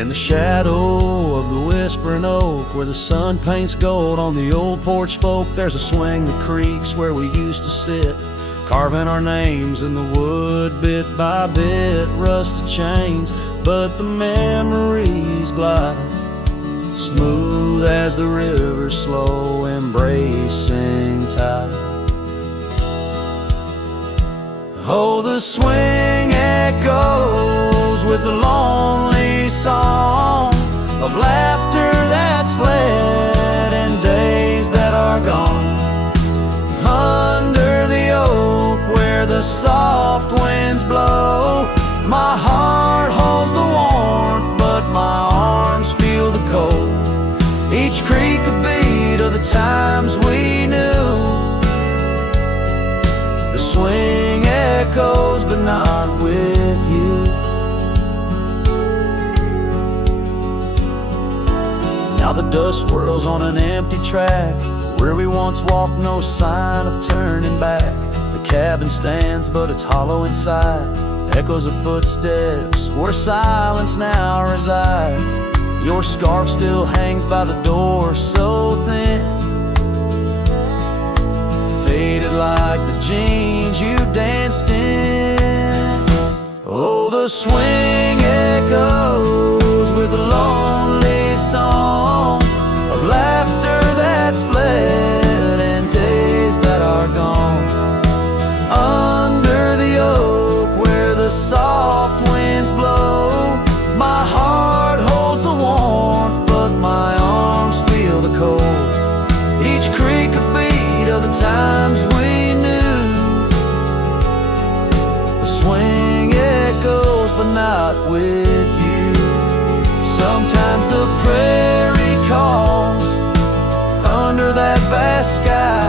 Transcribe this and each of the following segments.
In the shadow of the whispering oak, where the sun paints gold on the old porch spoke, there's a swing that creaks where we used to sit, carving our names in the wood bit by bit. Rusted chains, but the memories glide smooth as the river's slow embracing tide. Oh, the swing echoes with the lonely song of laughter that's fled and days that are gone. Under the oak where the soft winds blow, my heart holds the warmth, but my arms feel the cold. Each creak a beat of the times we knew. The swing echoes, but not with you. Now the dust swirls on an empty track, where we once walked, no sign of turning back. The cabin stands, but it's hollow inside. Echoes of footsteps, where silence now resides. Your scarf still hangs by the door, so thin, faded like the jeans you danced in. Oh, the swing echoes with a lonely song of laughter that's fled and days that are gone. Under the oak where the soft winds blow, my heart holds the warmth, but my arms feel the cold. Each creak a beat of the times we knew. The swing echoes, but not with you. Sometimes the prairie calls under that vast sky,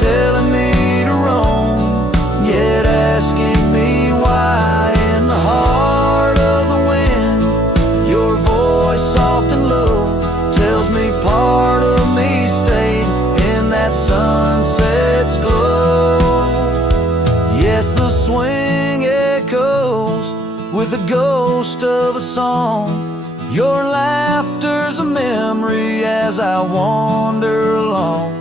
telling me to roam, yet asking me why. In the heart of the wind, your voice soft and low tells me part of me stayed in that sunset's glow. Yes, the swing echoes with the ghost of a song. Your laughter's a memory as I wander along.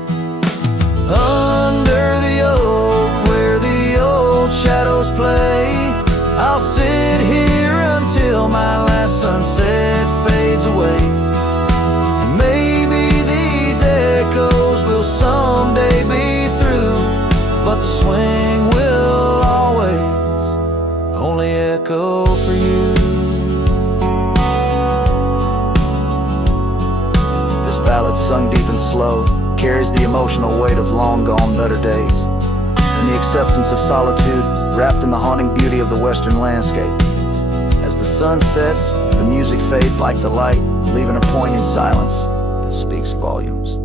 Under the oak where the old shadows play, I'll sit here until my last sunset fades away. And maybe these echoes will someday be through, but the swing will always only echo for you. This ballad, sung deep and slow, carries the emotional weight of long gone better days, and the acceptance of solitude wrapped in the haunting beauty of the western landscape. As the sun sets, the music fades like the light, leaving a poignant silence that speaks volumes.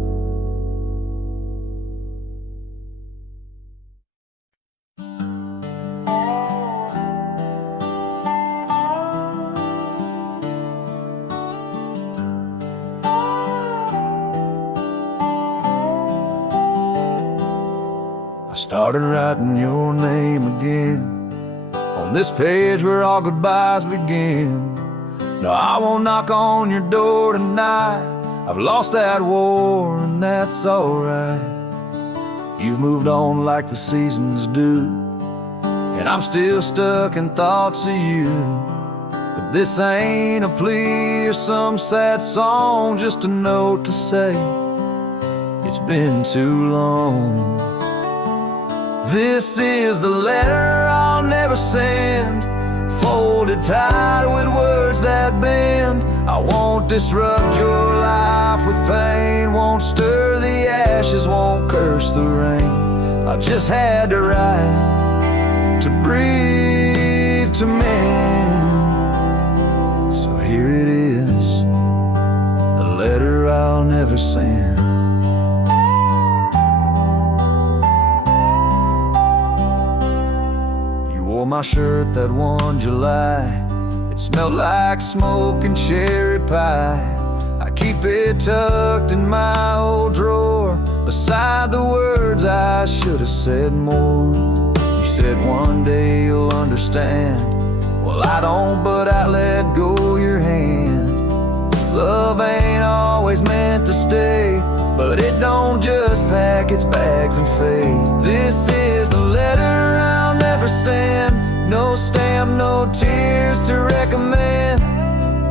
I started writing your name again on this page where all goodbyes begin. No, I won't knock on your door tonight. I've lost that war and that's alright. You've moved on like the seasons do, and I'm still stuck in thoughts of you. But this ain't a plea or some sad song, just a note to say it's been too long. This is the letter I'll never send, folded tight with words that bend. I won't disrupt your life with pain, won't stir the ashes, won't curse the rain. I just had to write, to breathe, to mend. So here it is, the letter I'll never send. Wore my shirt that one July. It smelled like smoke and cherry pie. I keep it tucked in my old drawer, beside the words I should have said more. You said one day you'll understand. Well, Well, I don't, but I let go your hand. Love ain't always meant to stay, but it don't just pack its bags and fade. This is the letter I'll never send. No stamp, no tears to recommend.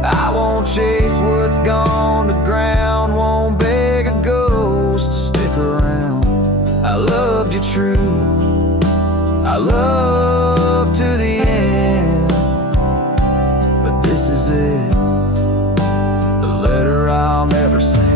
I won't chase what's gone to ground, won't beg a ghost to stick around. I loved you true, I love to the end, but this is it, the letter I'll never send.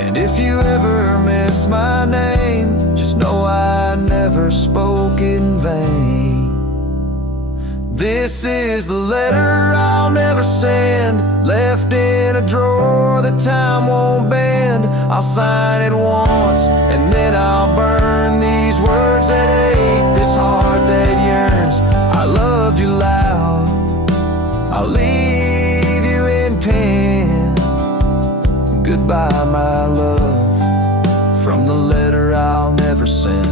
And if you ever miss my name, just know I never spoke in vain. This is the letter I'll never send, left in a drawer that time won't bend. I'll sign it once and then I'll burn these words that ache, this heart that yearns. I loved you loud, I'll leave you in pen. Goodbye, my love, from the letter I'll never send.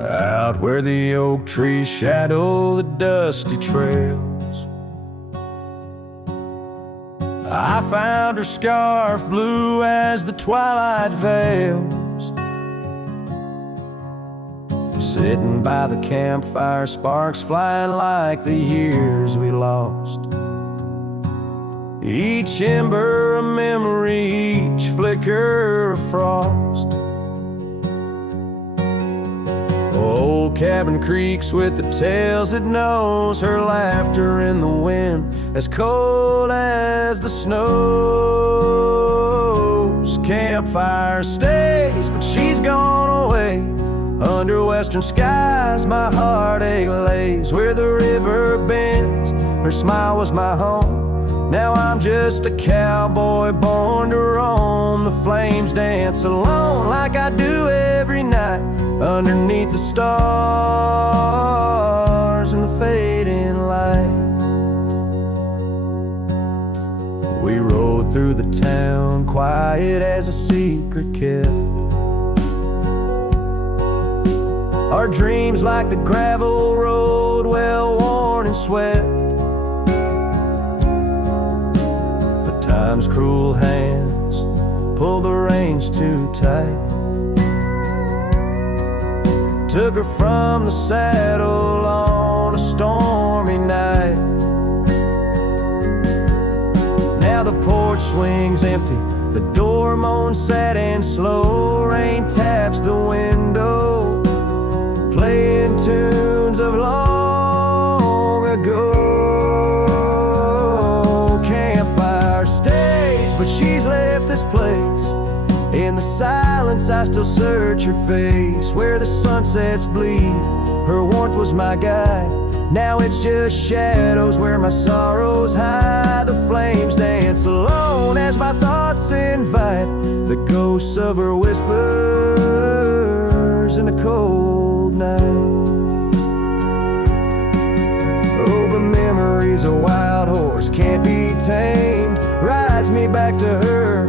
Out where the oak trees shadow the dusty trails, I found her scarf blue as the twilight veils. Sitting by the campfire, sparks flying like the years we lost. Each ember a memory, each flicker a frost. Old cabin creaks with the tales it knows, her laughter in the wind as cold as the snows. Campfire stays, but she's gone away. Under western skies my heartache lays. Where the river bends, her smile was my home. Now I'm just a cowboy born to roam. The flames dance alone like I do every night, underneath the stars and the fading light. We rode through the town, quiet as a secret kept. Our dreams like the gravel road, well worn and swept. But time's cruel hands pull the reins too tight. Took her from the saddle on a stormy night. Now the porch swings empty, the door moans sad and slow. Rain taps the window, playing tunes of long ago. Campfire stays, but she's left this place. In the silence I still search her face. Where the sunsets bleed, her warmth was my guide. Now it's just shadows where my sorrows hide. The flames dance alone as my thoughts invite the ghosts of her whispers in the cold night. Oh, but memory's a wild horse, can't be tamed. Rides me back to her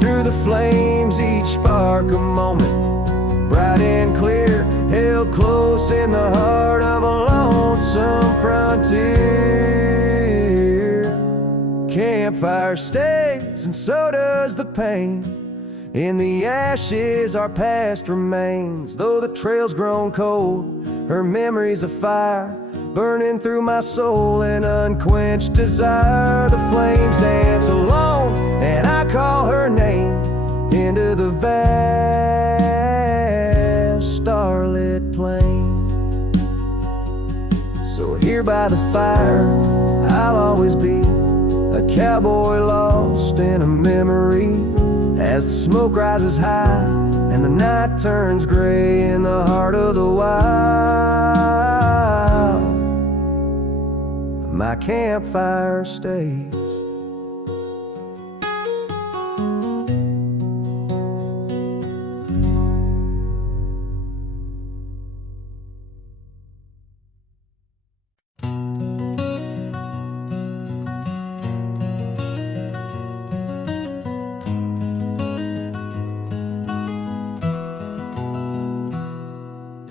through the flames, each spark a moment, bright and clear, held close in the heart of a lonesome frontier. Campfire stays, and so does the pain. In the ashes our past remains. Though the trail's grown cold, her memory's a fire, burning through my soul an unquenched desire. The flames dance alone, and I call her name into the valley. starlit plain. So here by the fire, I'll always be a cowboy lost in a memory. As the smoke rises high and the night turns gray in the heart of the wild, my campfire stays.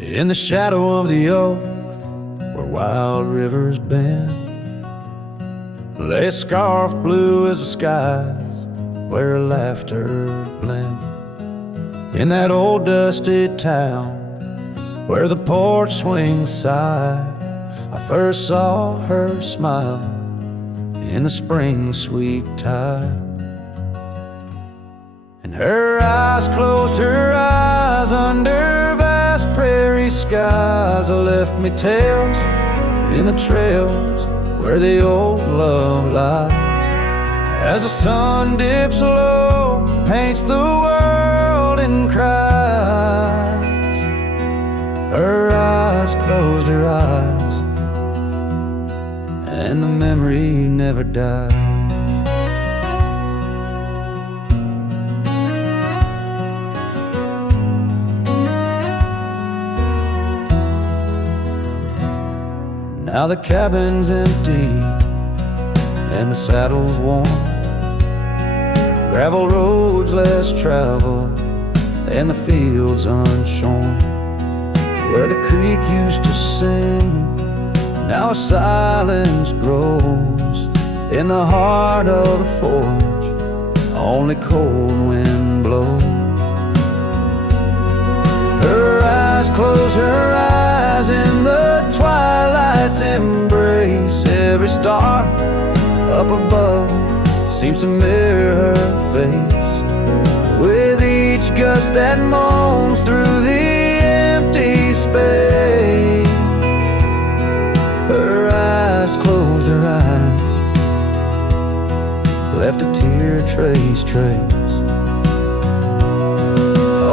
In the shadow of the oak, where wild rivers bend, lay a scarf blue as the skies, where laughter blend. In that old dusty town, where the porch swings sigh, I first saw her smile in the spring sweet tide. And her eyes closed her eyes under vast prairie skies. I left me tales in the trails where the old love lies. As the sun dips low, paints the world in cries. Her eyes closed her eyes, and the memory never dies. Now the cabin's empty and the saddle's worn, gravel roads less traveled and the fields unshorn. Where the creek used to sing, now a silence grows in the heart of the forge, only cold wind blows. Her eyes close her eyes in the twilight's embrace. Every star up above seems to mirror her face, with each gust that moans through the empty space. Her eyes closed her eyes, left a tear trace.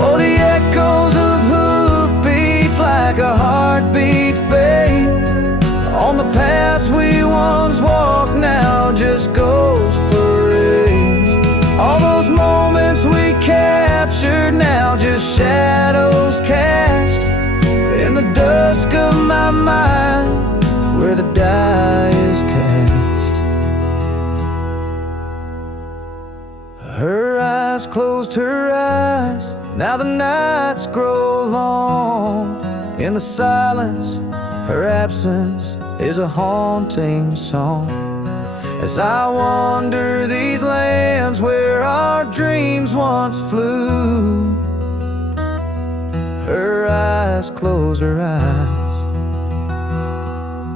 Oh, the echoes of hoofbeats like a heartbeat fade on the paths we once walked, now just ghost parades. All those moments we captured, now just shadows cast in the dusk of my mind, where the die is cast. Her eyes closed her eyes, now the nights grow long. In the silence, her absence is a haunting song. As I wander these lands where our dreams once flew, her eyes close her eyes,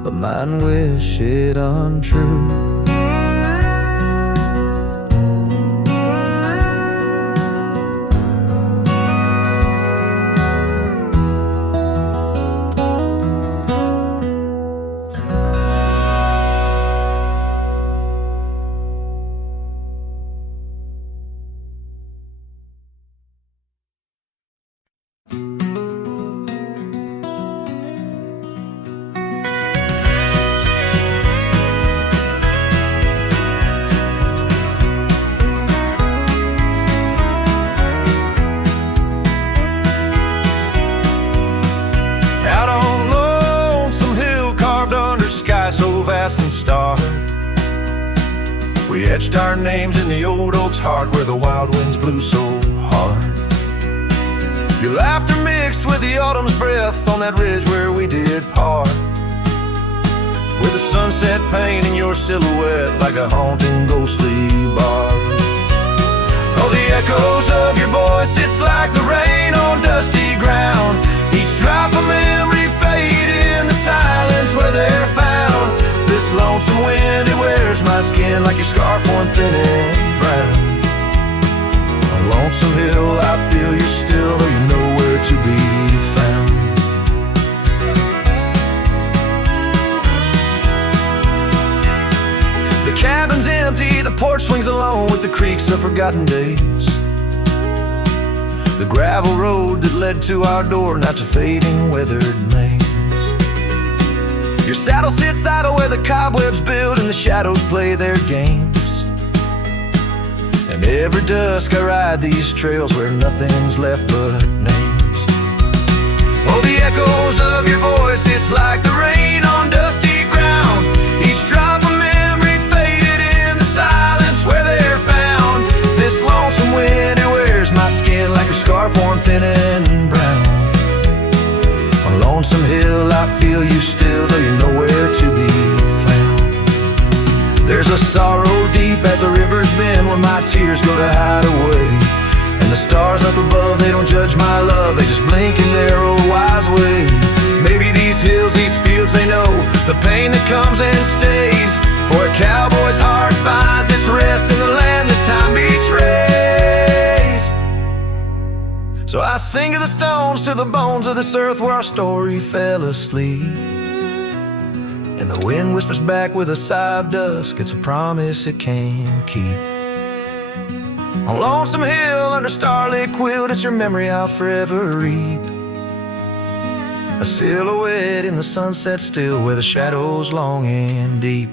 but mine wish it untrue. We etched our names in the old oak's heart, where the wild winds blew so hard. Your laughter mixed with the autumn's breath on that ridge where we did part, with the sunset painting your silhouette like a haunting ghostly bar. Oh, the echoes of your voice, it's like the rain on dusty ground. Each drop of memory fade in the silence where they're found. This lonesome wind, it wears my skin like your scarf worn thin and brown. On Lonesome Hill, I feel you're still, though you're nowhere to be found. The cabin's empty, the porch swings alone with the creaks of forgotten days. The gravel road that led to our door, now to fading weathered maze. Your saddle sits idle where the cobwebs build and the shadows play their games. And every dusk I ride these trails where nothing's left but names. Oh, the echoes of your voice, it's like the rain on dusty ground. Each drop of memory faded in the silence where they're found. This lonesome wind, it wears my skin like a scarf worn thin and brown. On Lonesome Hill I feel you still, though you're nowhere to be found. There's a sorrow deep as the river's been where my tears go to hide away. And the stars up above, they don't judge my love, they just blink in their old wise way. Maybe these hills, these fields, they know the pain that comes and stays. For a cowboy's heart finds its rest in the land that time betrays. So I sing to the stones, to the bones of this earth where our story fell asleep. And the wind whispers back with a sigh of dusk, it's a promise it can't keep. On Lonesome Hill under starlit quilt, it's your memory I'll forever reap. A silhouette in the sunset still where the shadows long and deep.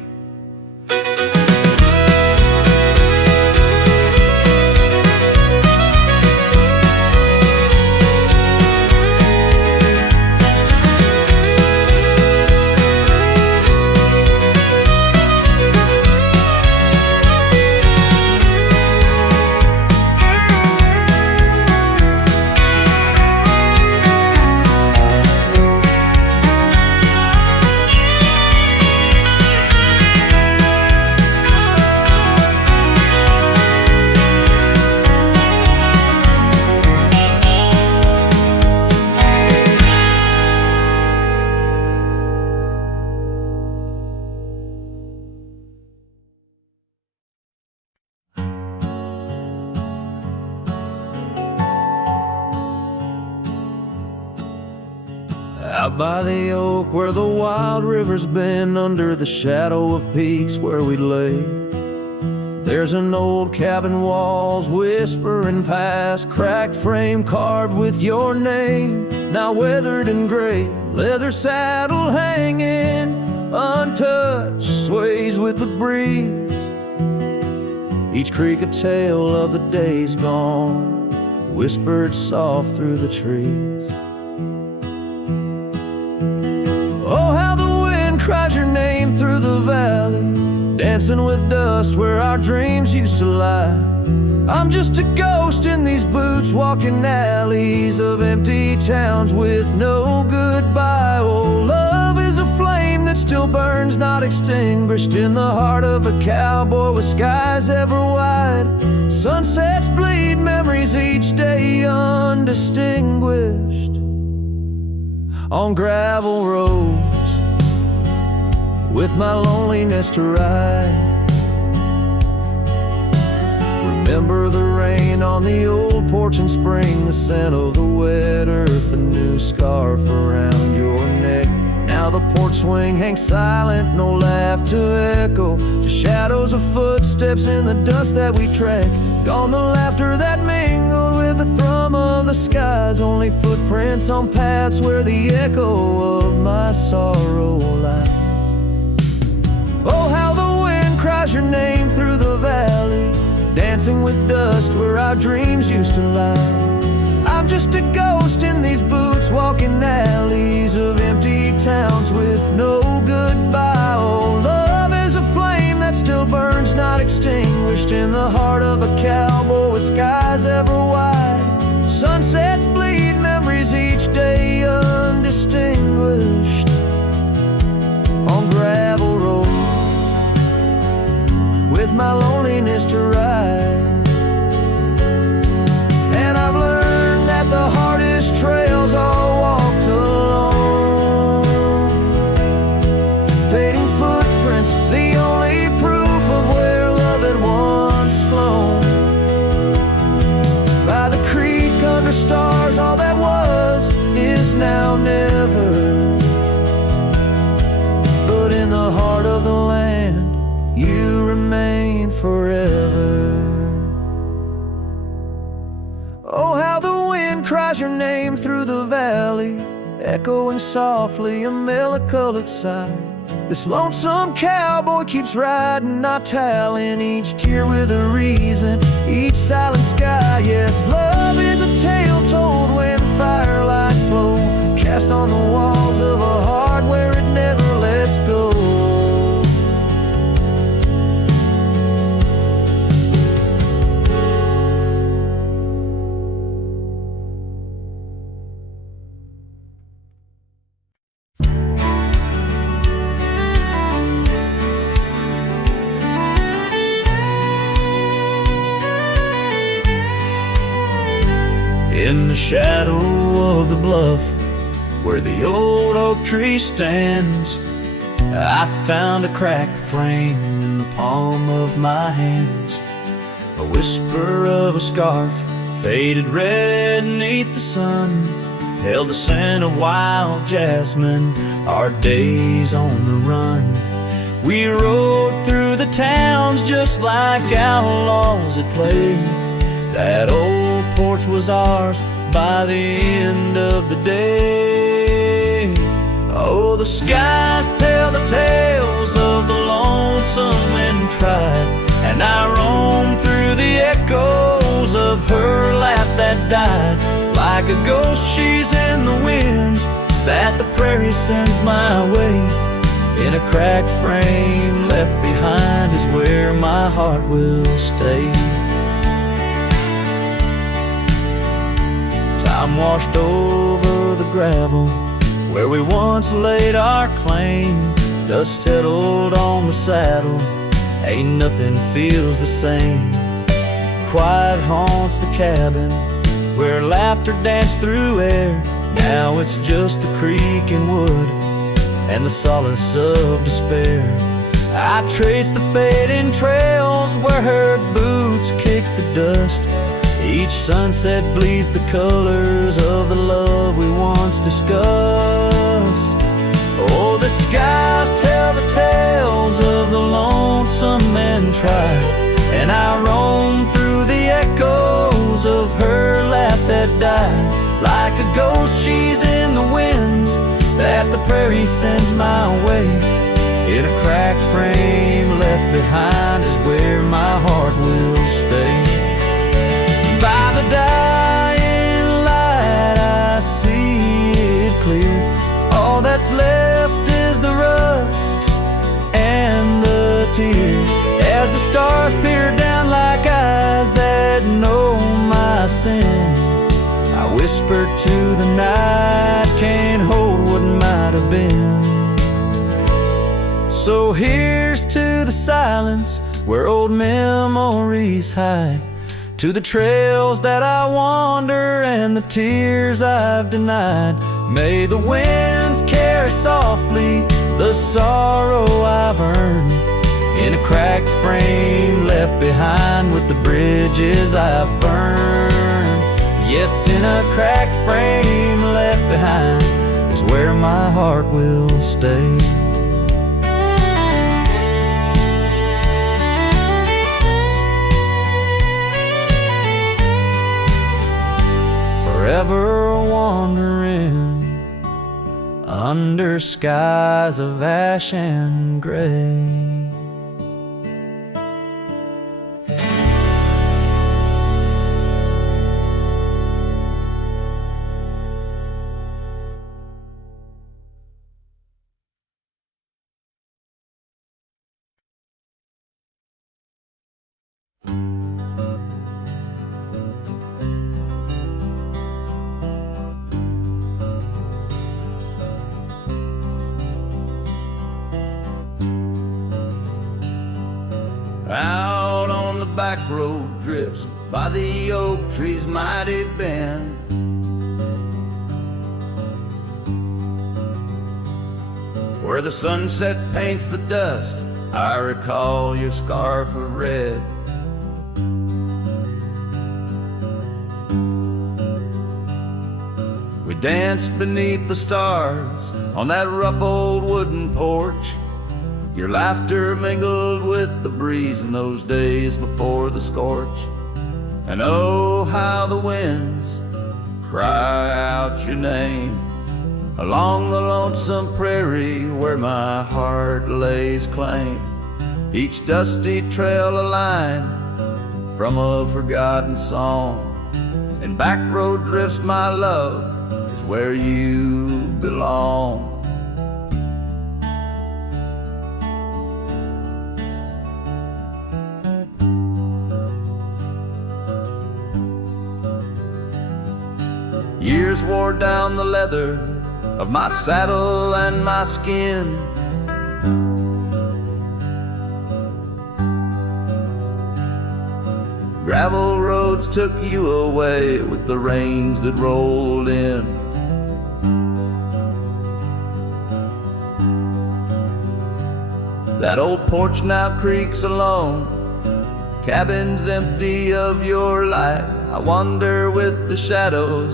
Out by the oak where the wild river's been, under the shadow of peaks where we lay, there's an old cabin walls whispering past, cracked frame carved with your name, now weathered and gray, leather saddle hanging untouched, sways with the breeze. Each creak a tale of the days gone, whispered soft through the trees. Oh, how the wind cries your name through the valley, dancing with dust where our dreams used to lie. I'm just a ghost in these boots, walking alleys of empty towns with no goodbye. Oh, love is a flame that still burns, not extinguished, in the heart of a cowboy with skies ever wide. Sunsets bleed memories each day undistinguished on gravel roads with my loneliness to ride. Remember the rain on the old porch in spring, the scent of the wet earth, a new scarf around your neck. Now the porch swing hangs silent, no laugh to echo, just shadows of footsteps in the dust that we track. Gone the laughter that mingled with the thrum of the skies, only footprints on paths where the echo of my sorrow lies. Oh, how the wind cries your name through the valley, dancing with dust where our dreams used to lie. I'm just a ghost in these boots, walking alleys of empty towns with no goodbye. Oh, love is a flame that still burns, not extinguished, in the heart of a cowboy with skies ever wide. Sunsets bleed memories each day undistinguished on gravel roads with my loneliness to ride. And I've learned that the hardest trails are walked alone, fading footprints, the only proof of where love had once flown. By the creek under stars, all that was is now never. But in the heart of the land, you remain softly, a mellow-colored sigh. This lonesome cowboy keeps riding, not telling each tear with a reason, each silent sky. Yes, love is a tale told when fire lights low, cast on the walls of a heart where it never lets go. In the shadow of the bluff, where the old oak tree stands, I found a cracked frame in the palm of my hands. A whisper of a scarf, faded red beneath the sun, held the scent of wild jasmine, our days on the run. We rode through the towns just like outlaws at play. That old porch was ours by the end of the day. Oh, the skies tell the tales of the lonesome and tried, and I roam through the echoes of her laugh that died. Like a ghost she's in the winds that the prairie sends my way. In a cracked frame left behind is where my heart will stay. Time washed over the gravel where we once laid our claim. Dust settled on the saddle, ain't nothing feels the same. Quiet haunts the cabin where laughter danced through air. Now it's just the creaking wood and the solace of despair. I trace the fading trails where her boots kick the dust. Each sunset bleeds the colors of the love we once discussed. Oh, the skies tell the tales of the lonesome and tried, and I roam through the echoes of her laugh that died. Like a ghost she's in the winds that the prairie sends my way. In a cracked frame left behind is where my heart will stay. By the dying light I see it clear. All that's left is the rust and the tears, as the stars peer down like eyes that know my sin. I whisper to the night, can't hold what might have been. So here's to the silence where old memories hide, to the trails that I wander and the tears I've denied. May the winds carry softly the sorrow I've earned, in a cracked frame left behind with the bridges I've burned. Yes, in a cracked frame left behind is where my heart will stay. Forever wandering under skies of ash and gray. Out on the back road drifts by the oak tree's mighty bend, where the sunset paints the dust, I recall your scarf of red. We danced beneath the stars on that rough old wooden porch. Your laughter mingled with the breeze in those days before the scorch. And oh, how the winds cry out your name along the lonesome prairie where my heart lays claim. Each dusty trail a line from a forgotten song, and back road drifts my love is where you belong. Years wore down the leather of my saddle and my skin. Gravel roads took you away with the rains that rolled in. That old porch now creaks alone, cabins empty of your light. I wander with the shadows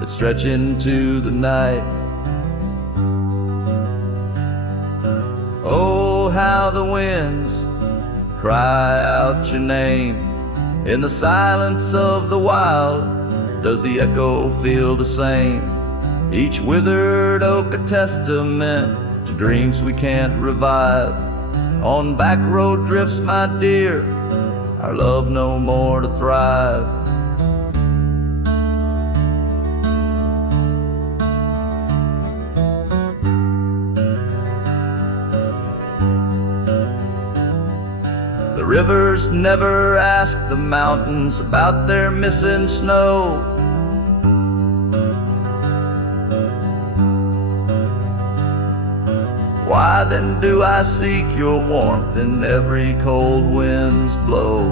that stretch into the night. Oh, how the winds cry out your name. In the silence of the wild, does the echo feel the same? Each withered oak a testament to dreams we can't revive. On back road drifts, my dear, our love no more to thrive. The rivers never ask the mountains about their missing snow. Why then do I seek your warmth in every cold wind's blow?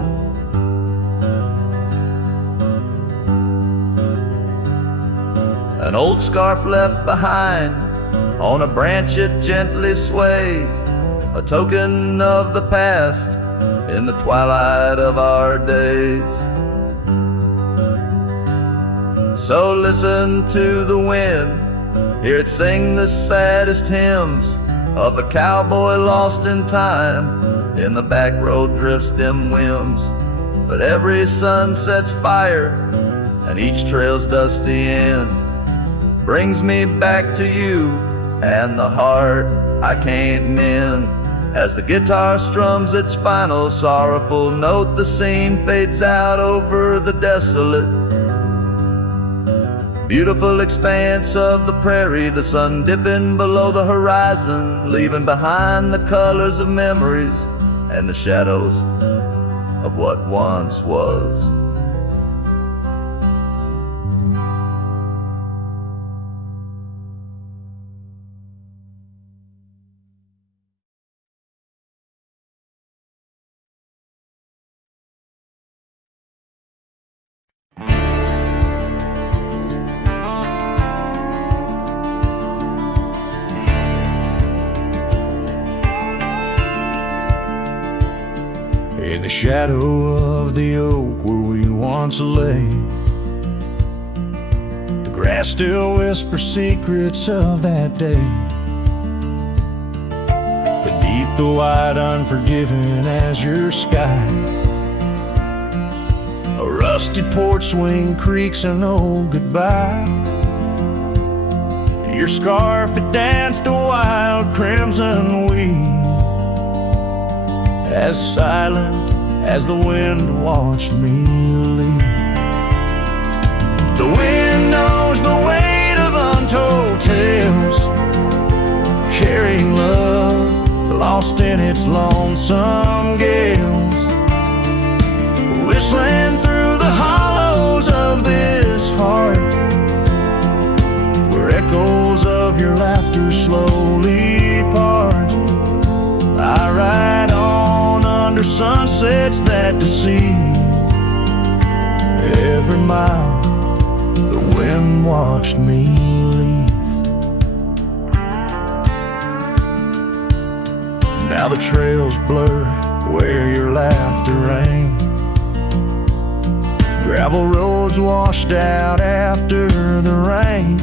An old scarf left behind on a branch it gently sways, a token of the past in the twilight of our days. So listen to the wind, hear it sing the saddest hymns of a cowboy lost in time. In the back road drifts dim whims, but every sun sets fire, and each trail's dusty end brings me back to you and the heart I can't mend. As the guitar strums its final sorrowful note, the scene fades out over the desolate, beautiful expanse of the prairie, the sun dipping below the horizon, leaving behind the colors of memories and the shadows of what once was. In the shadow of the oak where we once lay, the grass still whispers secrets of that day. Beneath the wide unforgiving azure sky, a rusty porch swing creaks an old goodbye. Your scarf, it danced a wild crimson weed, as silent as the wind watched me leave. The wind knows the weight of untold tales, carrying love lost in its lonesome gales, whistling through the hollows of this heart, where echoes of your laughter slowly part. I ride on under sunsets that deceive. Every mile the wind watched me leave. Now the trails blur where your laughter rang, gravel roads washed out after the rain.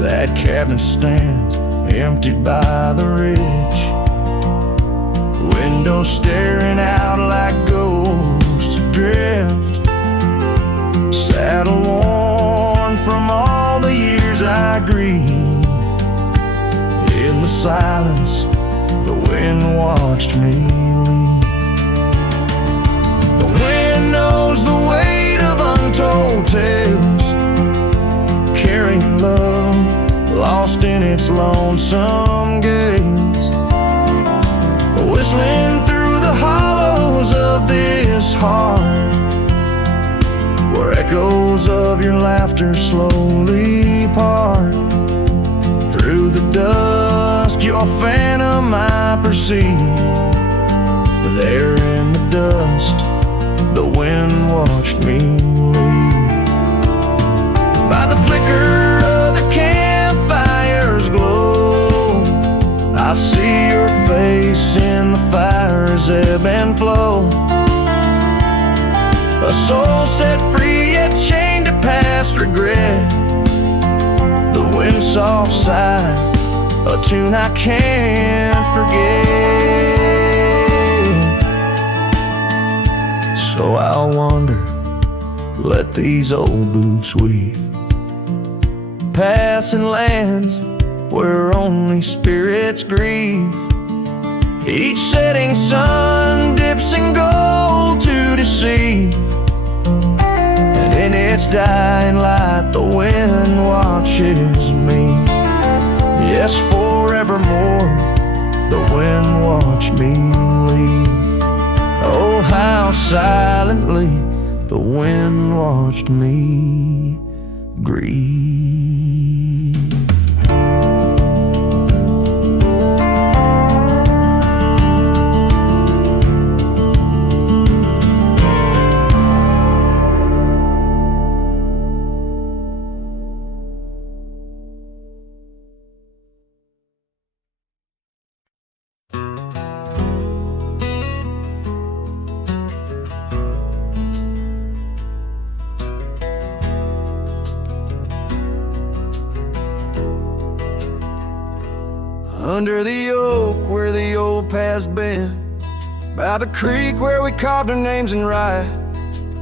That cabin stands emptied by the ridge, windows staring out like ghosts adrift. Saddle worn from all the years silence, the wind watched me leave. The wind knows the weight of untold tales, carrying love lost in its lonesome gaze, whistling through the hollows of this heart, where echoes of your laughter slowly part. Through the dusk, your phantom I perceive. There in the dust, the wind watched me leave. By the flicker of the campfire's glow, I see your face in the fire's ebb and flow. A soul set free yet chained to past regret. The wind's soft sigh, a tune I can't forget. So I'll wander, let these old boots weave, passing lands where only spirits grieve. Each setting sun dips in gold to deceive, and in its dying light the wind watches me. Yes, forevermore the wind watched me leave. Oh, how silently the wind watched me grieve. Under the oak where the old path's been, by the creek where we carved our names in rye,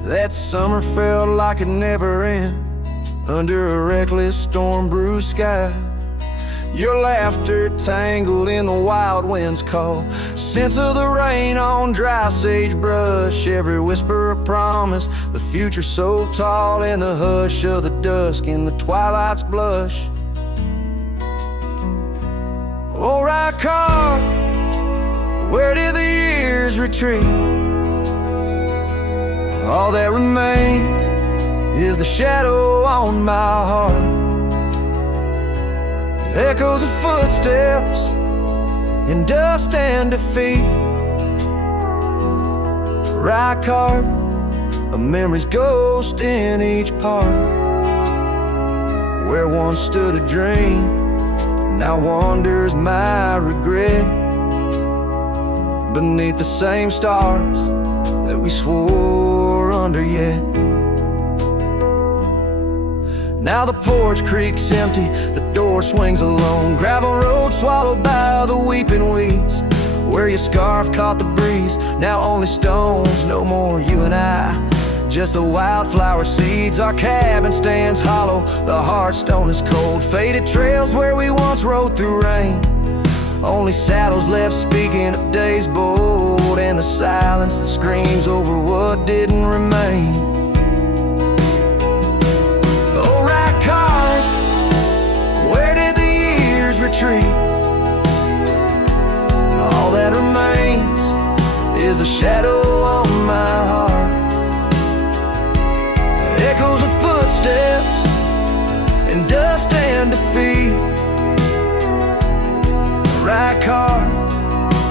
that summer felt like it never end, under a reckless storm-bruised sky. Your laughter tangled in the wild wind's call, scents of the rain on dry sagebrush, every whisper of promise, the future so tall in the hush of the dusk, in the twilight's blush. Oh, right car, where did the years retreat? All that remains is the shadow on my heart, echoes of footsteps in dust and defeat. Right car, a memory's ghost in each part, where once stood a dream, now wanders my regret, beneath the same stars that we swore under yet. Now the porch creaks empty, the door swings alone, gravel road swallowed by the weeping weeds, where your scarf caught the breeze, now only stones, no more you and I, just the wildflower seeds. Our cabin stands hollow, the hearthstone is cold, faded trails where we once rode through rain, only saddles left speaking of days bold, and the silence that screams over what didn't remain. Oh, right car, where did the years retreat? All that remains is a shadow on my heart, echoes of footsteps in dust and defeat. Right car,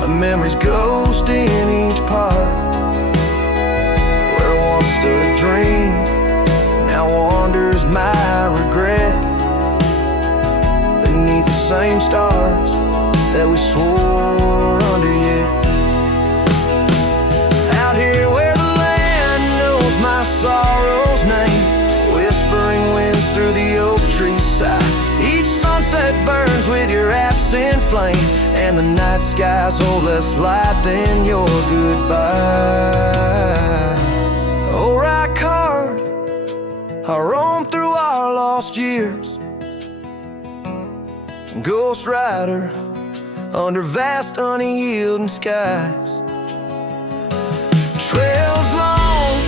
a memory's ghost in each part, where once stood a dream, now wanders my regret, beneath the same stars that we swore under yet. Out here where the land knows my sorrow's name, whispering winds through the oak tree side, each sunset burns with your absent flame, and the night skies hold less light than your goodbye. Oh, right card, I roam through our lost years, ghost rider, under vast unyielding skies. Trails long,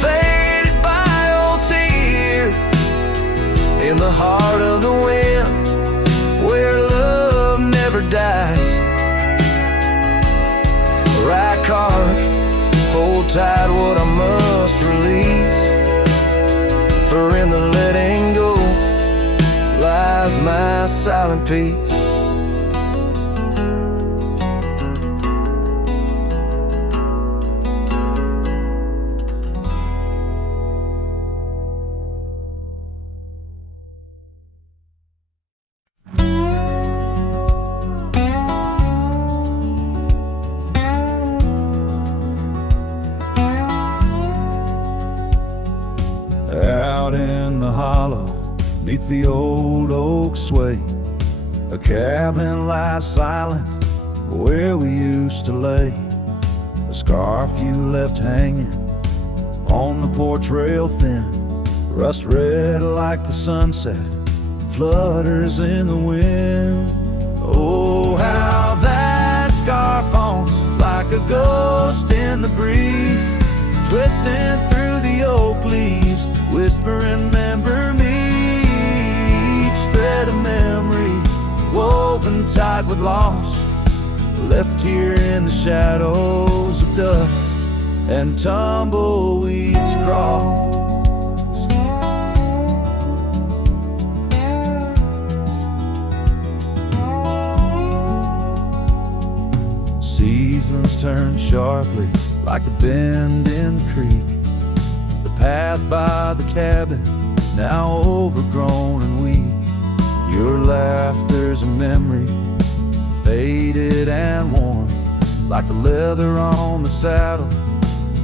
faded by old tear, in the heart of the wind, where love never dies. Right card, hold tight what I must release, for in the letting go lies my silent peace. Out in the hollow, neath the old oak sway, a cabin lies silent where we used to lay. A scarf you left hanging on the porch rail thin, rust red like the sunset, flutters in the wind. Oh, how that scarf haunts like a ghost in the breeze, twisting through the oak leaves, whisper, remember me. Each thread of memory woven tight with loss, left here in the shadows of dust and tumbleweeds cross. Seasons turn sharply like the bend in the creek, the path by the cabin now overgrown and weak. Your laughter's a memory, faded and worn, like the leather on the saddle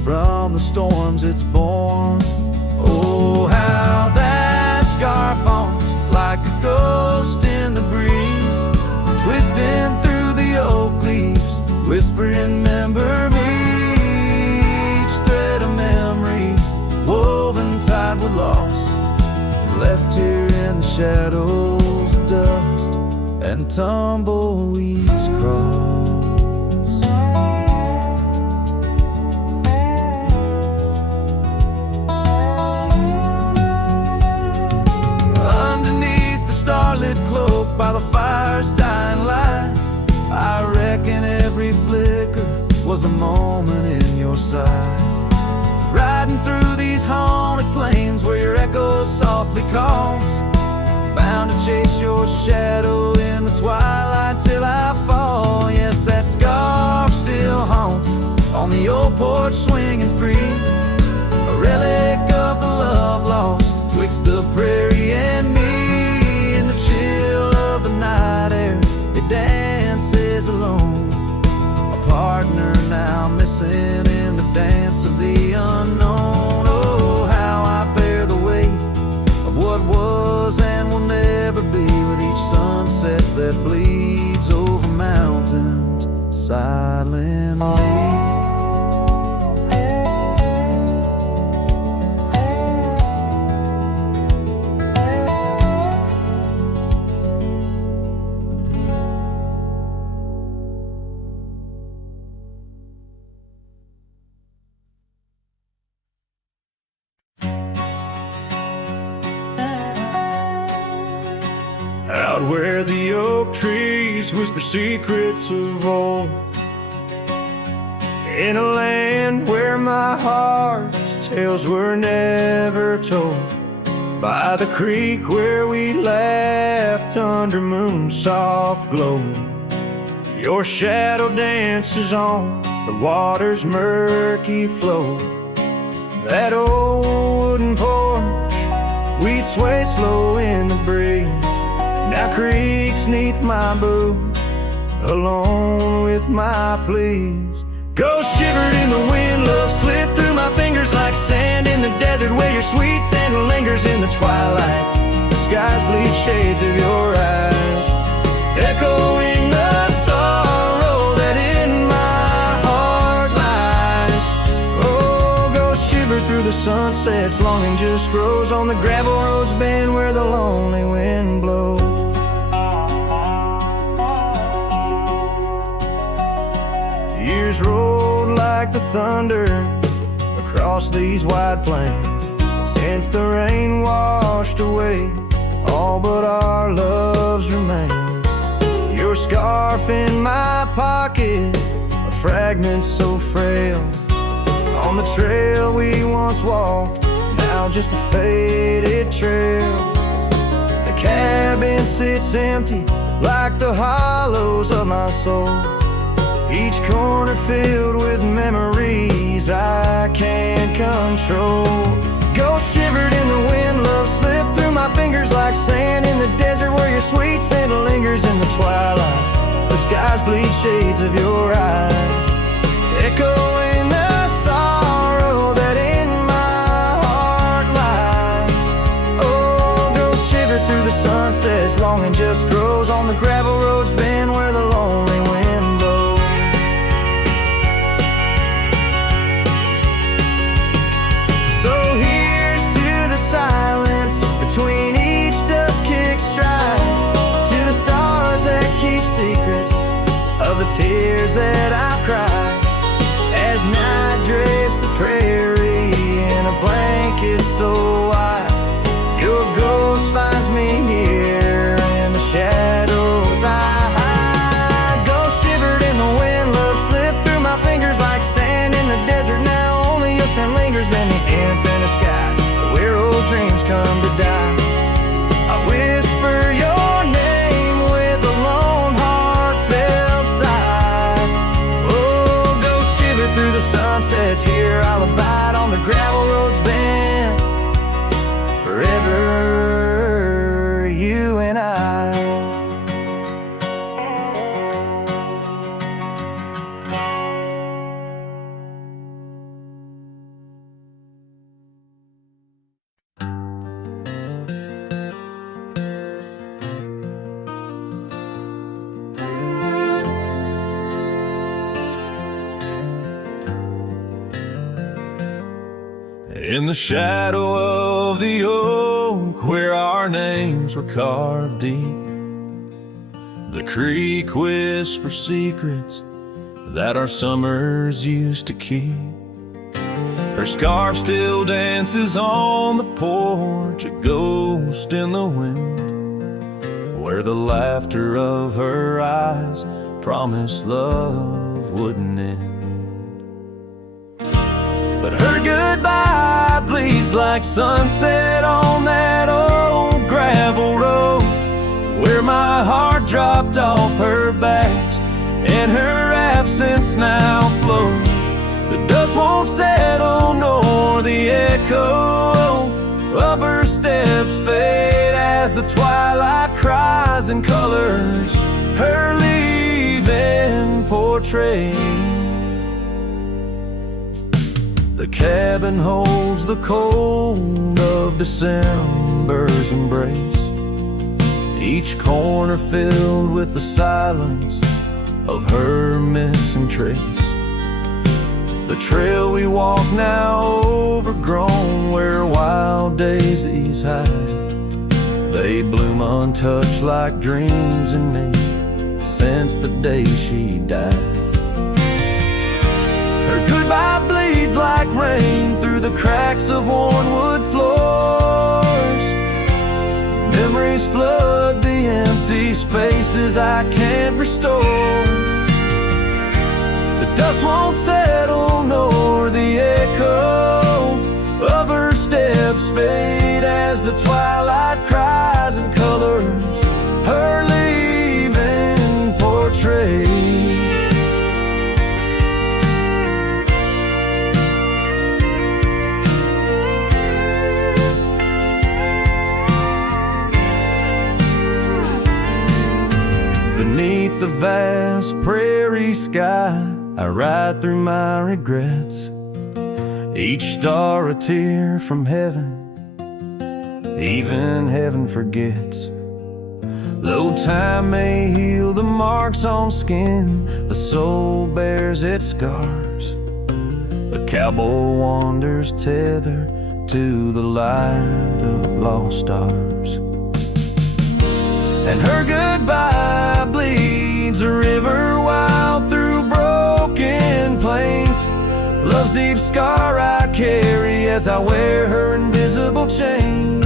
from the storms it's borne. Oh, how that scarf haunts like a ghost in the breeze, twisting through the oak leaves, whispering, remember me. Each thread of memory woven tight with loss, left here in the shadows of dust and tumbleweeds cross. Underneath the starlit cloak by the fire's dying light, I reckon every flicker was a moment in your sight. Riding through these haunted plains where your echo softly calls, bound to chase your shadow in the twilight till I fall. Yes, that scarf still haunts on the old porch swinging free, a relic of the love lost twixt the prairie and me. In the chill of the night air, it dances alone, a partner now missing in the dance of the unknown. Oh, how I bear the weight of what was and will never be, with each sunset that bleeds over mountains silently. Out where the oak trees whisper secrets of old, in a land where my heart's tales were never told, by the creek where we laughed under moon's soft glow, your shadow dances on the water's murky flow. That old wooden porch, we'd sway slow in the breeze, now creaks neath my boot, alone with my pleas. Ghost shivered in the wind, love slipped through my fingers like sand in the desert, where your sweet scent lingers in the twilight. The skies bleed shades of your eyes, echoing the sorrow that in my heart lies. Oh, ghost shiver through the sunsets, longing just grows on the gravel roads bend where the lonely wind blows. Years rolled like the thunder across these wide plains, since the rain washed away all but our loves remains. Your scarf in my pocket, a fragment so frail, on the trail we once walked, now just a faded trail. The cabin sits empty like the hollows of my soul, each corner filled with memories I can't control. Ghost shivered in the wind, love slipped through my fingers like sand in the desert where your sweet scent lingers in the twilight. The skies bleed shades of your eyes, echoing the sorrow that in my heart lies. Oh, ghost shiver through the sunsets, longing just grows on the gravel roads bend where the lonely wind blows. So here's to the silence between each dust-kicked stride, to the stars that keep secrets of the tears that I've cried, as night drapes the prairie in a blanket so white. Your ghost finds me here in the shadows I hide. Ghost shivered in the wind, love slipped through my fingers like sand in the desert. Now only your scent lingers beneath infinite skies, where old dreams come to die. I whisper your name with a lone heartfelt sigh. Oh, ghost shiver through the sunsets, here I'll abide on the gravel roads bend forever, you and I. In the shadow of the oak where our names were carved deep, the creek whispers secrets that our summers used to keep. Her scarf still dances on the porch, a ghost in the wind, where the laughter of her eyes promised love wouldn't end. But her goodbye bleeds like sunset on that old gravel road, where my heart dropped off her bags and her absence now flows. The dust won't settle nor the echo of her steps fade as the twilight cries and colors her leaving portrait. The cabin holds the cold of December's embrace, each corner filled with the silence of her missing trace. The trail we walk now overgrown, where wild daisies hide, they bloom untouched like dreams in me since the day she died. Her goodbye bleeds like rain through the cracks of worn wood floors. Memories flood the empty spaces I can't restore. The dust won't settle nor the echo of her steps fade as the twilight cries and colors her leaving portrait. Beneath the vast prairie sky, I ride through my regrets, each star a tear from heaven, even heaven forgets. Though time may heal the marks on skin, the soul bears its scars. The cowboy wanders tethered to the light of lost stars. And her goodbye bleeds a river wild through broken love's deep scar I carry as I wear her invisible chains.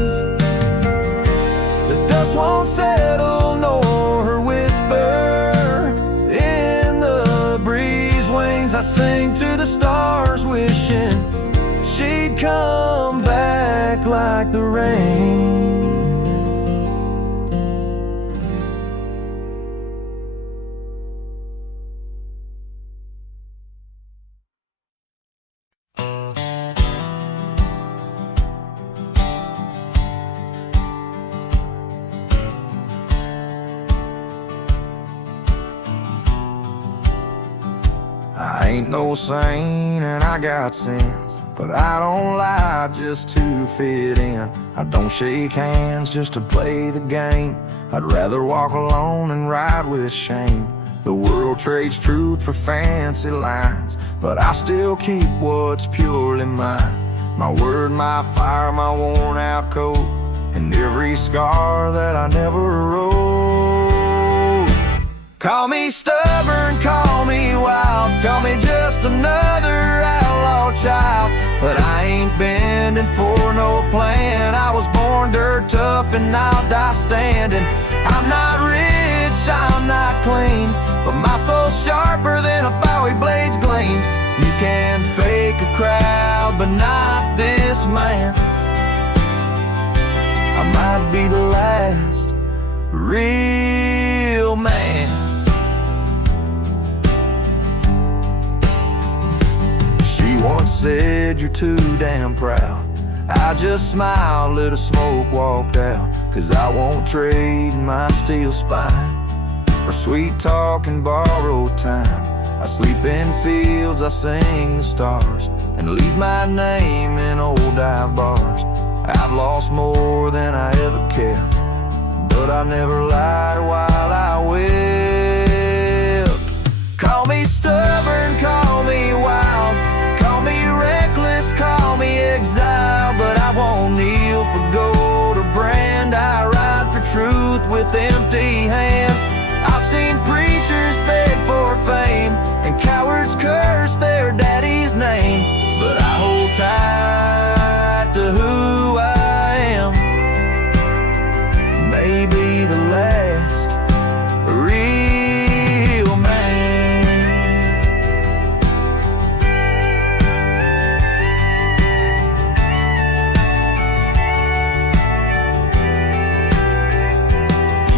The dust won't settle, nor her whisper in the breeze wings. I sing to the stars, wishing she'd come back like the rain. I ain't no saint and I got sins, but I don't lie just to fit in. I don't shake hands just to play the game. I'd rather walk alone and ride with shame. The world trades truth for fancy lines, but I still keep what's purely mine. My word, my fire, my worn out coat, and every scar that I never wrote. Call me stubborn, call me wild, call me just another outlaw child, but I ain't bending for no plan. I was born dirt tough and I'll die standing. I'm not rich, I'm not clean, but my soul's sharper than a Bowie blade's gleam. You can fake a crowd, but not this man. I might be the last real man. She once said, you're too damn proud. I just smiled, lit a smoke, walked out, 'cause I won't trade my steel spine for sweet talk and borrowed time. I sleep in fields, I sing the stars, and leave my name in old dive bars. I've lost more than I ever kept, but I never lied while I wept. Call me stubborn, call me wild, call me reckless, call me exile, but I won't kneel for gold or brand. I ride for truth with empty hands. I've seen preachers beg for fame and cowards curse their daddy's name, but I hold tight to who I am. Maybe the last real man.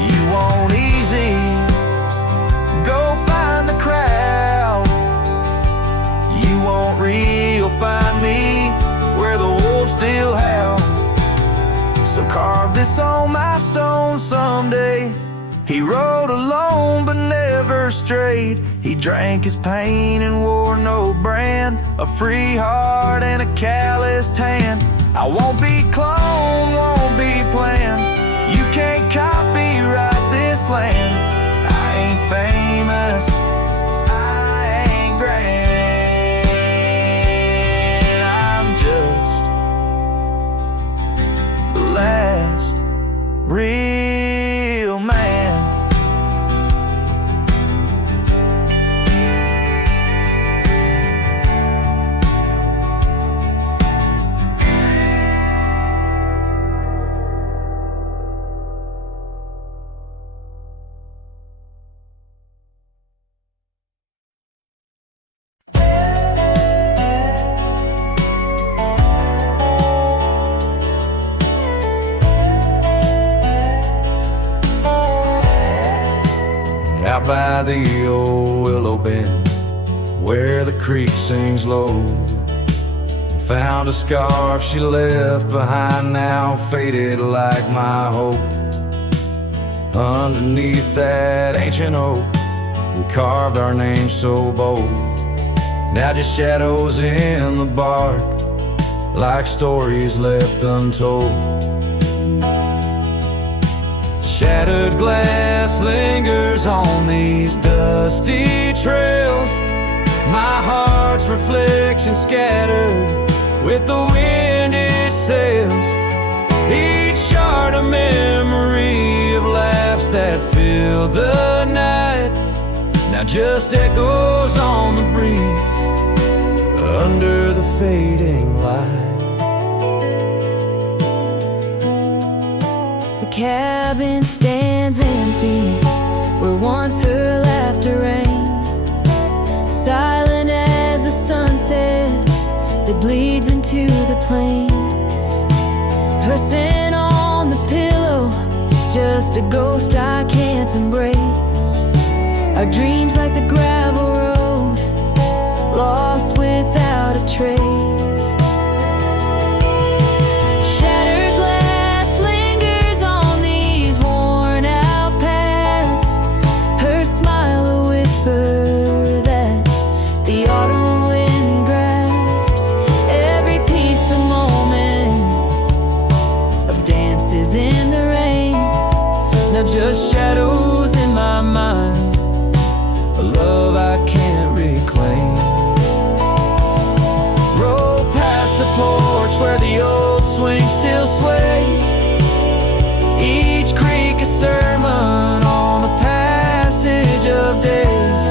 You want easy, go find the crowd. You want real, find me where the wolves still howl. So carve this on my stone someday. He rode alone but never strayed. He drank his pain and wore no brand, a free heart and a calloused hand. I won't be cloned, won't be planned. You can't copyright this land. I ain't famous, I ain't grand. I'm just the last real man. Out by the old willow bend, where the creek sings low, found a scarf she left behind, now faded like my hope. Underneath that ancient oak, we carved our names so bold, now just shadows in the bark, like stories left untold. Shattered glass lingers on these dusty trails, my heart's reflection scattered with the wind it sails. Each shard a memory of laughs that filled the night, now just echoes on the breeze under fading light. The cabin stands empty where once her laughter rang, silent as the sunset that bleeds into the plains. Her scent on the pillow, just a ghost I can't embrace. Our dreams like the gravel road, lost without a trace. Shattered glass lingers on these worn out paths. Her smile a whisper that the autumn wind grasps. Every piece a moment of dances in the rain. Now just shadows in my mind, a love I can't reclaim. Roll past the porch where the old swing still sways. Each creak a sermon on the passage of days.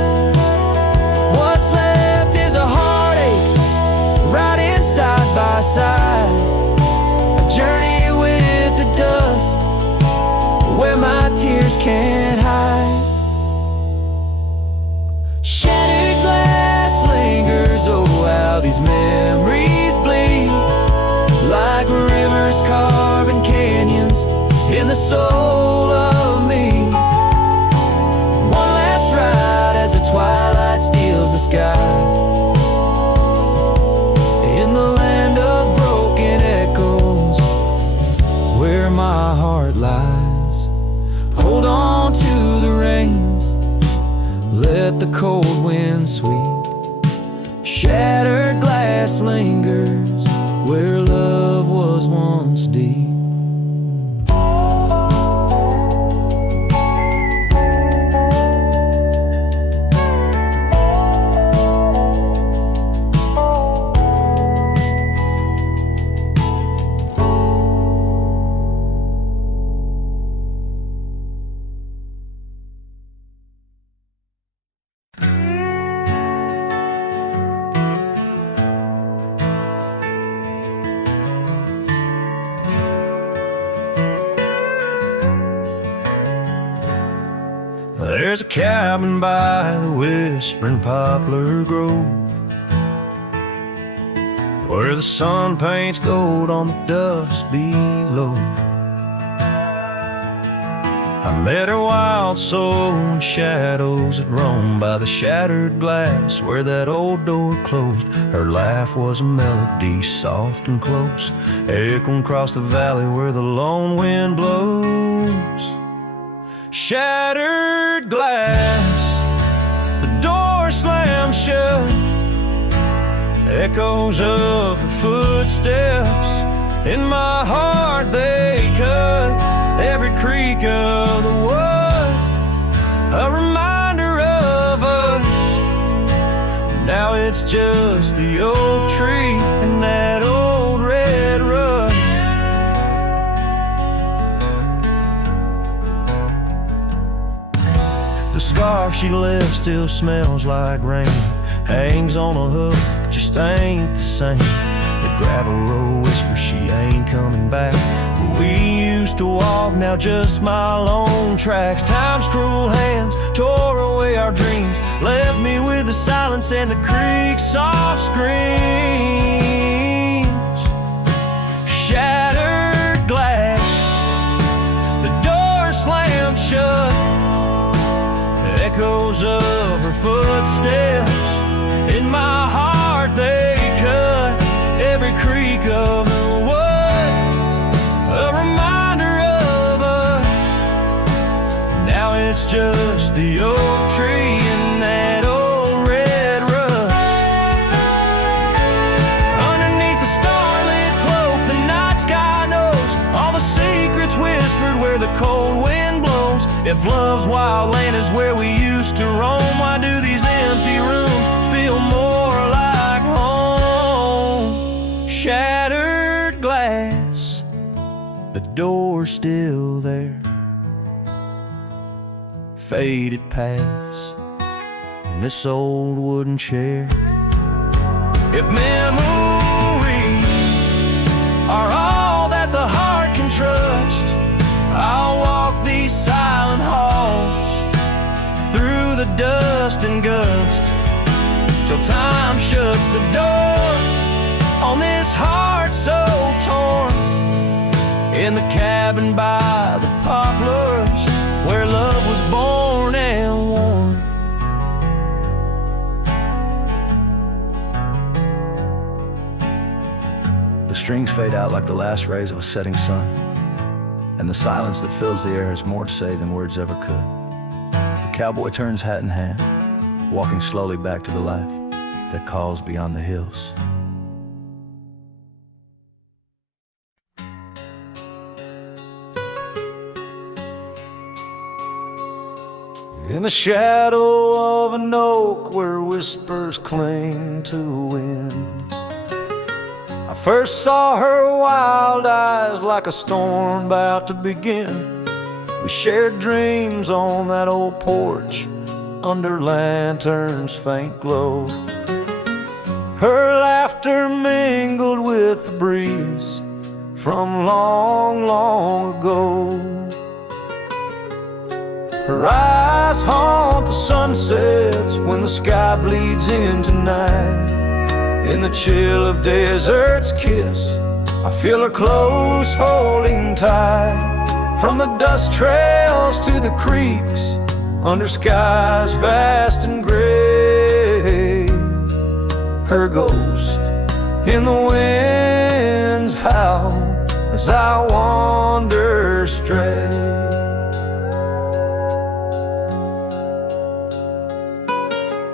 What's left is a heartache, riding side by side. A journey with the dust, where my tears can't hide. Shattered glass lingers, oh how these memories bleed, like rivers carving canyons in the soul of me. One last ride as the twilight steals the sky, in the land of broken echoes, where my heart lies. Hold on to the reins, let the cold wind sweep. Shattered glass lingers where love was once deep. There's a cabin by the whispering poplar grove, where the sun paints gold on the dust below. I met her wild soul in shadows that roam by the shattered glass where that old door closed. Her laugh was a melody, soft and close, echoing across the valley where the lone wind blows. Shattered glass, the door slammed shut, echoes of her footsteps in my heart they cut. Every creak of the wood, a reminder of us. Now it's just the oak tree and that old red rust. The scarf she left still smells like rain, hangs on a hook, just ain't the same. The gravel road whispers she ain't coming back, but we used to walk, now just my lone tracks. Time's cruel hands tore away our dreams, left me with the silence and the creek's soft screams. Shattered glass, the door slammed shut, echoes of her footsteps in my heart they cut. Every creak of the wood, a reminder of us. Now it's just the oak tree and that old red rust. Underneath the starlit cloak, the night sky knows all the secrets whispered where the cold wind blows. If love's wild land is where we used to roam, why do these empty rooms feel more like home? Shattered glass, the door's still there, faded paths in this old wooden chair. If memories are all that the heart can trust. I'll walk these silent halls through the dust and gust till time shuts the door on this heart so torn. In the cabin by the poplars where love was born and worn. The strings fade out like the last rays of a setting sun, and the silence that fills the air has more to say than words ever could. The cowboy turns hat in hand, walking slowly back to the life that calls beyond the hills. In the shadow of an oak where whispers cling to the wind, I first saw her wild eyes like a storm about to begin. We shared dreams on that old porch under lanterns' faint glow. Her laughter mingled with the breeze from long, long ago. Her eyes haunt the sunsets when the sky bleeds into night. In the chill of desert's kiss, I feel her close holding tight. From the dust trails to the creeks, under skies vast and gray, her ghost in the wind's howl as I wander stray.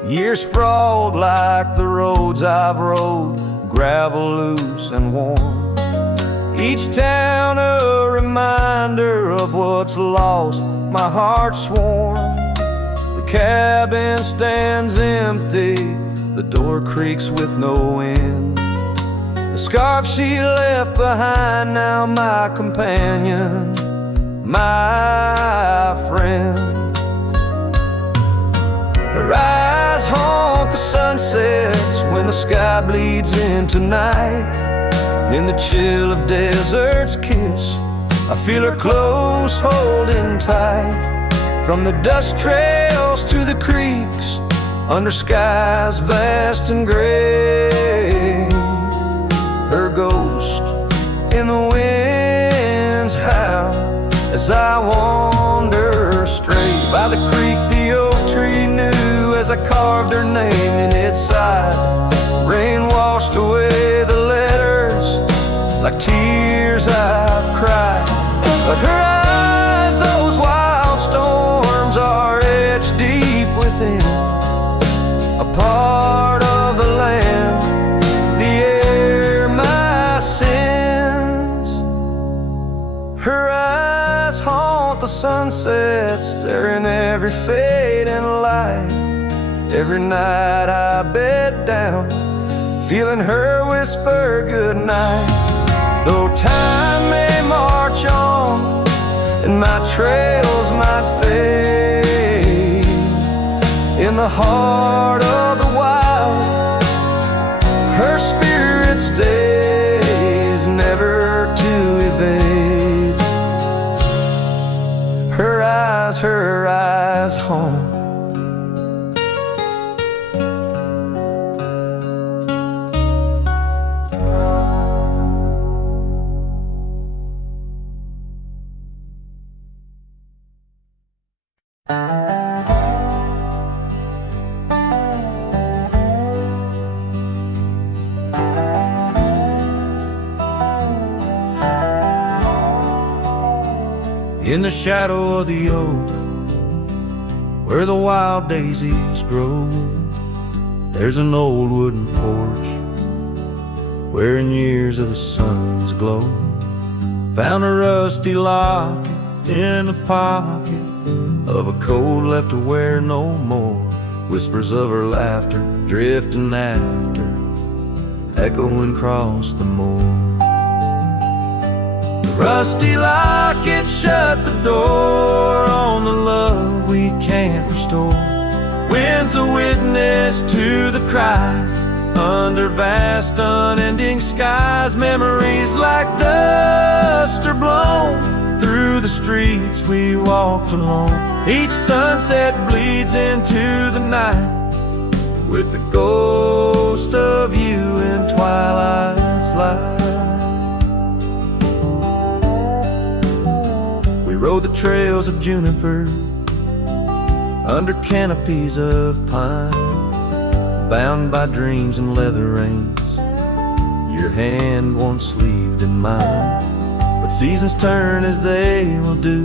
Years sprawled like the roads I've rode, gravel loose and warm. Each town a reminder of what's lost, my heart sworn. The cabin stands empty, the door creaks with no end. The scarf she left behind, now my companion, my friend. Her eyes haunt the sunsets when the sky bleeds into night. In the chill of desert's kiss, I feel her close holding tight. From the dust trails to the creeks, under skies vast and gray, her ghost in the wind's howl as I wander straight. By the creek the oak tree knew as I carved her name in its side. Rain washed away the letters like tears I've cried. But her eyes, those wild storms, are etched deep within, a part of the land, the air, my sins. Her eyes haunt the sunsets, they're in every fading light. Every night I bed down, feeling her whisper goodnight. Though time may march on and my trails might fade, in the heart of the wild, her spirit stays, never to evade. Her eyes home. In the shadow of the oak, where the wild daisies grow, there's an old wooden porch where in years of the sun's glow, found a rusty locket in the pocket of a coat left to wear no more. Whispers of her laughter drifting after, echoing across the moor. Rusty locket shut the door on the love we can't restore. Wind's a witness to the cries under vast unending skies. Memories like dust are blown through the streets we walked alone. Each sunset bleeds into the night with the ghost of you in twilight's light. We rode the trails of juniper under canopies of pine, bound by dreams and leather reins, your hand once sleeved in mine. But seasons turn as they will do,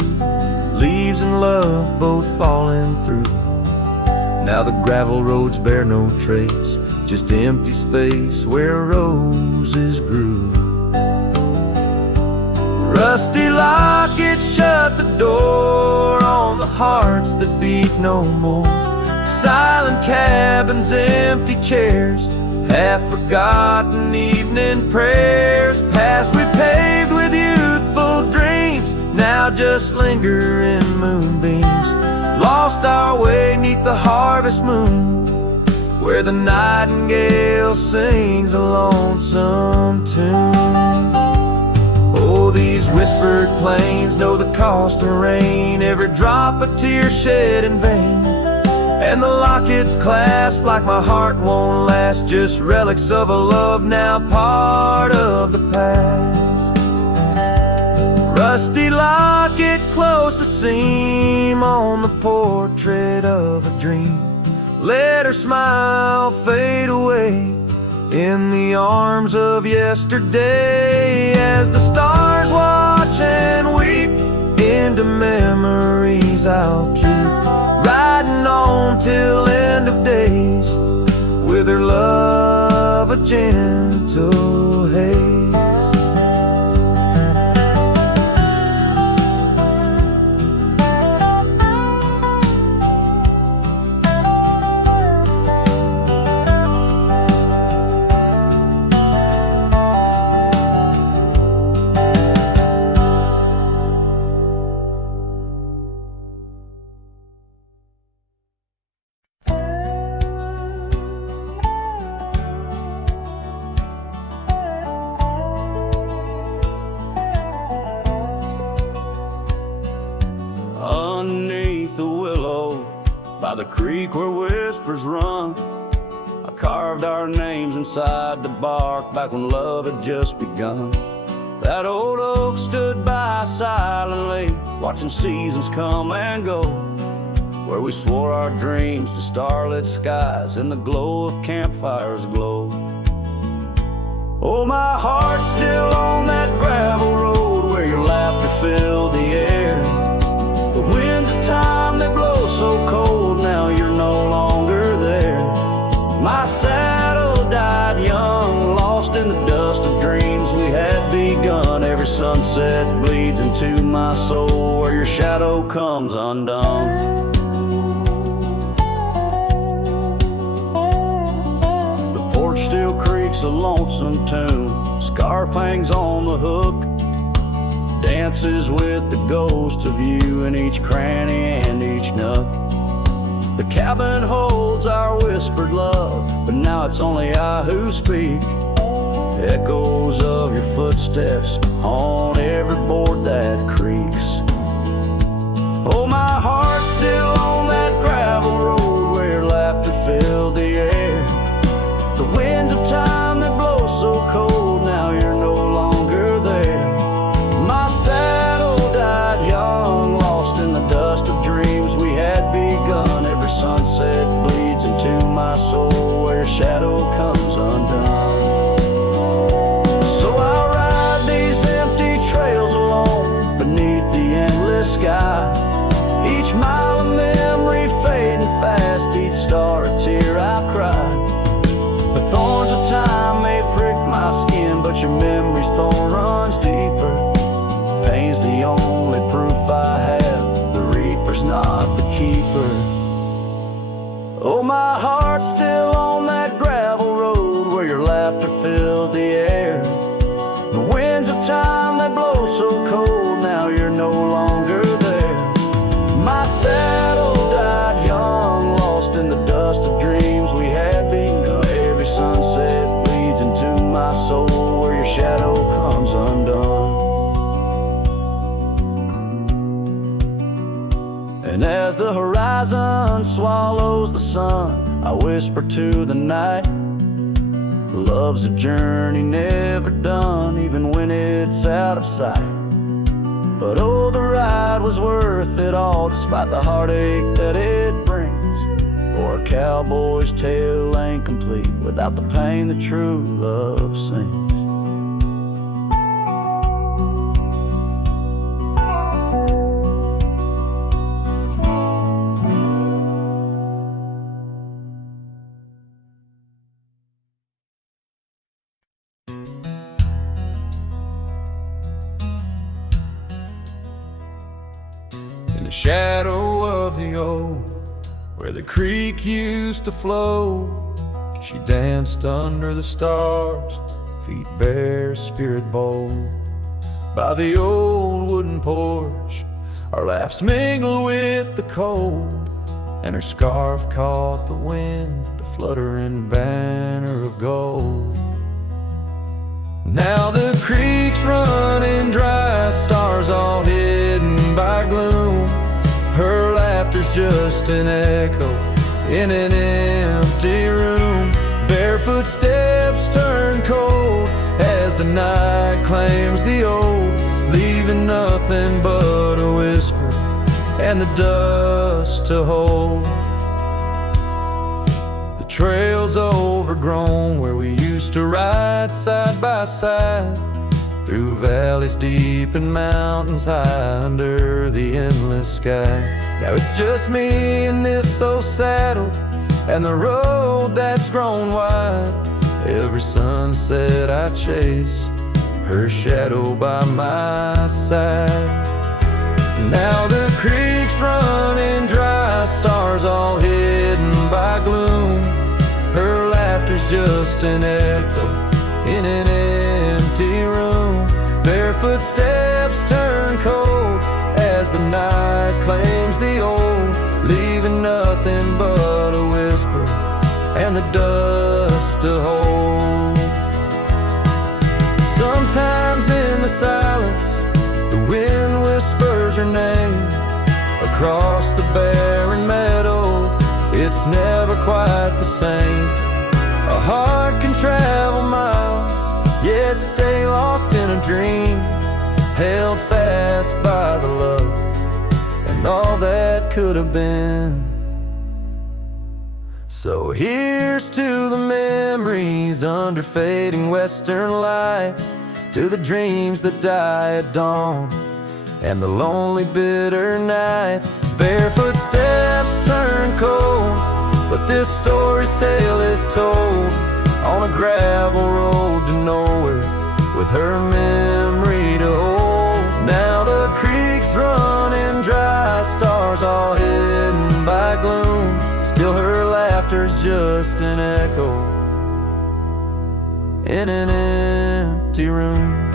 leaves and love both falling through. Now the gravel roads bear no trace, just empty space where roses grew. Rusty lockets shut the door on the hearts that beat no more. Silent cabins, empty chairs, half-forgotten evening prayers. Past we paved with youthful dreams, now just linger in moonbeams. Lost our way 'neath the harvest moon, where the nightingale sings a lonesome tune. Oh, these whispered plains know the cost of rain, every drop a tear shed in vain. And the lockets clasp like my heart won't last, just relics of a love now part of the past. Rusty locket close the seam on the portrait of a dream. Let her smile fade away in the arms of yesterday, as the stars watch and weep into memories I'll keep, riding on till end of days with her love a gentle haze. By the creek where whispers run, I carved our names inside the bark back when love had just begun. That old oak stood by silently, watching seasons come and go, where we swore our dreams to starlit skies and the glow of campfires glow. Oh, my heart's still on that gravel road where your laughter filled the air. The winds of time, they blow so cold, now you're no longer there. My saddle died young, lost in the dust of dreams we had begun. Every sunset bleeds into my soul where your shadow comes undone. The porch still creaks a lonesome tune, scarf hangs on the hook, dances with the ghost of you in each cranny and each nook. The cabin holds our whispered love, but now it's only I who speak. Echoes of your footsteps on every board that creaks. Oh, my heart's still on that gravel road where your laughter filled the air. The winds of time that blow so cold, now you're no longer there. My saddle died young, lost in the dust of dreams we had begun. Every sunset bleeds into my soul where your shadow comes undone. So I ride these empty trails alone beneath the endless sky. Each mile of memory fading fast, each star a tear I've cried. The thorns of time may prick my skin, but your memory's thorn runs deeper. Pain's the only proof I have, the reaper's not the keeper. Oh, my heart's still on that gravel road where your laughter filled the air. The winds of time that blow so cold, now you're no longer there. My saddle died young, lost in the dust of dreams we had begun. Every sunset the horizon swallows the sun, I whisper to the night, love's a journey never done, even when it's out of sight. But oh, the ride was worth it all, despite the heartache that it brings. For a cowboy's tale ain't complete without the pain that true love sings. In the shadow of the old, where the creek used to flow, she danced under the stars, feet bare, spirit bold. By the old wooden porch, our laughs mingled with the cold, and her scarf caught the wind, a fluttering banner of gold. Now the creek's running dry, stars all hidden by gloom. Her laughter's just an echo in an empty room. Barefoot steps turn cold as the night claims the old, leaving nothing but a whisper and the dust to hold. The trail's overgrown where we used to ride side by side, through valleys deep and mountains high under the endless sky. Now it's just me in this old saddle and the road that's grown wide. Every sunset I chase, her shadow by my side. Now the creek's running dry, stars all hidden by gloom. Her laughter's just an echo in an empty room. Barefoot steps turn cold as the night claims the old, leaving nothing but a whisper and the dust to hold. Sometimes in the silence, the wind whispers her name across the barren meadow. It's never quite the same. A heart can travel miles, yet stay lost in a dream, held fast by the love and all that could have been. So here's to the memories under fading western lights, to the dreams that die at dawn and the lonely bitter nights. Barefoot steps turn cold, but this story's tale is told on a gravel road to nowhere, with her memory to hold. Now the creek's running dry, stars all hidden by gloom. Still her laughter's just an echo in an empty room.